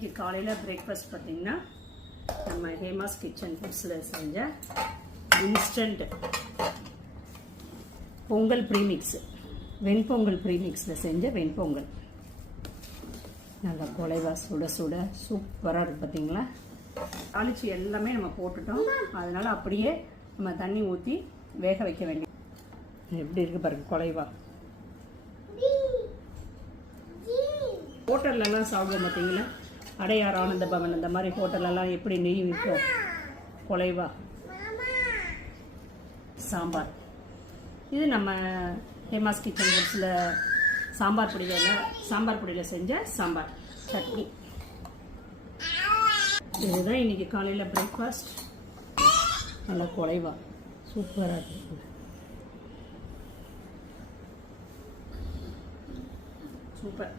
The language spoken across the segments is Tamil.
இன்னைக்கு காலையில் பிரேக்ஃபாஸ்ட் பார்த்தீங்கன்னா நம்ம ஹேமாஸ் கிச்சன் ஃபுட்ஸில் செஞ்ச இன்ஸ்டன்ட் பொங்கல் ப்ரீமிக்ஸ் வெண்பொங்கல் ப்ரீமிக்ஸில் செஞ்ச வெண்பொங்கல். நல்லா குலைவா சுட சுட சூப்பராக இருக்குது பார்த்தீங்களா தாளிச்சு எல்லாமே நம்ம போட்டுட்டோம். அதனால அப்படியே நம்ம தண்ணி ஊற்றி வேக வைக்க வேண்டிய எப்படி இருக்கு பாருங்க குலைவா. ஹோட்டல்லலாம் சாப்பிடுவோம் பார்த்தீங்களா அடையார் ஆனந்த பவன் இந்த மாதிரி ஹோட்டலெல்லாம் எப்படி நெய் விற்கும் குலைவா? சாம்பார். இது நம்ம ஹேமாஸ் கிச்சன் ஃபுட்ஸில் சாம்பார் பொடியில் சாம்பார் பொடியில் செஞ்ச சாம்பார். சட்னி. இதுதான் இன்னைக்கு காலையில் பிரேக்ஃபாஸ்ட் நல்லா குலைவா? சூப்பராக இருக்கு. சூப்பர்.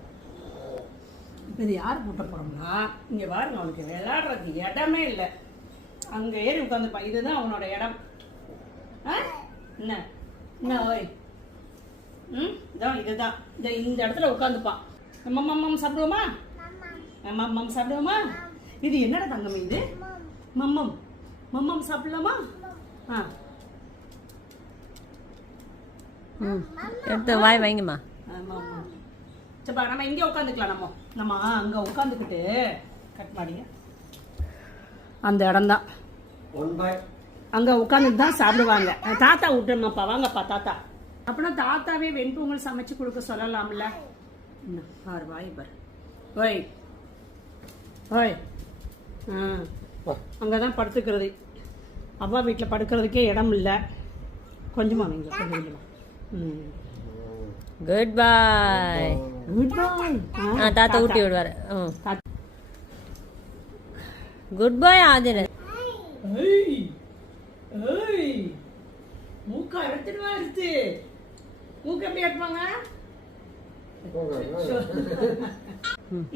இப்போ இது யார் கூட்ட போகிறோம்னா இங்கே பாருங்க அவனுக்கு விளையாடுறதுக்கு இடமே இல்லை. அங்கே ஏறி உட்காந்துப்பான் இதுதான் அவனோட இடம். ஆ? என்ன? என்ன ஓய்? ம்? இதான் இதுதான். இந்த இந்த இடத்துல உட்காந்துப்பான் மம்மம் மம்மம் சாப்பிடுவோமா? மம்மம் சாப்பிடுவோமா? இது என்னடா தங்கம் இது? மம்மம். மம்மம் சாப்பிடலாமா? ஆ. ம் எடுத்து வாய் வைங்கம்மா. சரிப்பா நம்ம இங்கே உட்காந்துக்கலாம் நம்ம. நம்ம அங்கே உட்காந்துக்கிட்டு கட் மாடிங்க. அந்த இடம்தான். ஒன் பை அங்கே உட்காந்துட்டு தான் சாப்பிடுவாங்க. தாத்தா விட்டுருமாப்பா வாங்கப்பா தாத்தா. அப்படின்னா தாத்தாவே வெண்பொங்கல் சமைச்சு கொடுக்க சொல்லலாம்ல. பாரு வாய் பாரு. ஓய். ஓய். ஆ அங்கே தான் படுத்துக்கிறது. அப்பா வீட்டில் படுக்கிறதுக்கே இடம் இல்லை. கொஞ்சமா வைங்க கொஞ்சம் கொஞ்சமா. ம். குட் பாய் குட் பாய் ஆ தாத்தா ஊட்டி விடுவார் ம் குட் பாய் ஆதிர ஏய் ஏய் மூக்கா எடுத்துடுவா எடுத்து மூக்கு எப்படி எடுப்பாங்க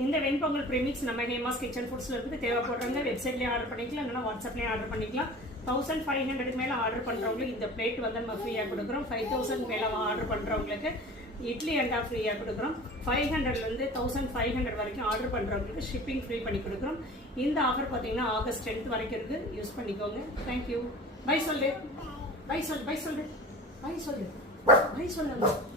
இந்த வெண்பொங்கல் ப்ரீமிக்ஸ் நம்ம ஹேமாஸ் கிச்சன் ஃபுட்ஸ்ல இருந்து தேவைப்படுறவங்க வெப்சைட்லயே ஆர்டர் பண்ணிக்கலாம் இல்லைன்னா வாட்ஸ்அப்லயே ஆர்டர் பண்ணிக்கலாம். தௌசண்ட் ஃபைவ் ஹண்ட்ரட் மேல ஆர்டர் பண்றவங்களுக்கு இந்த பிளேட் வந்து நம்ம ஃப்ரீயா கொடுக்குறோம். ஃபைவ் தௌசண்ட் மேல ஆர்டர் பண்றவங்களுக்கு இட்லி அண்டா ஃப்ரீயாக கொடுக்குறோம். ஃபைவ் ஹண்ட்ரட்லேருந்து தௌசண்ட் ஃபைவ் ஹண்ட்ரட் வரைக்கும் ஆர்டர் பண்ணுறவங்களுக்கு ஷிப்பிங் ஃப்ரீ பண்ணி கொடுக்குறோம். இந்த ஆஃபர் பார்த்தீங்கன்னா ஆகஸ்ட் டென்த் வரைக்கும் இருக்கு. யூஸ் பண்ணிக்கோங்க. தேங்க்யூ பை சொல்லு. பை சொல்லு. பை சொல்லு. பை சொல்லு. பை சொல்லு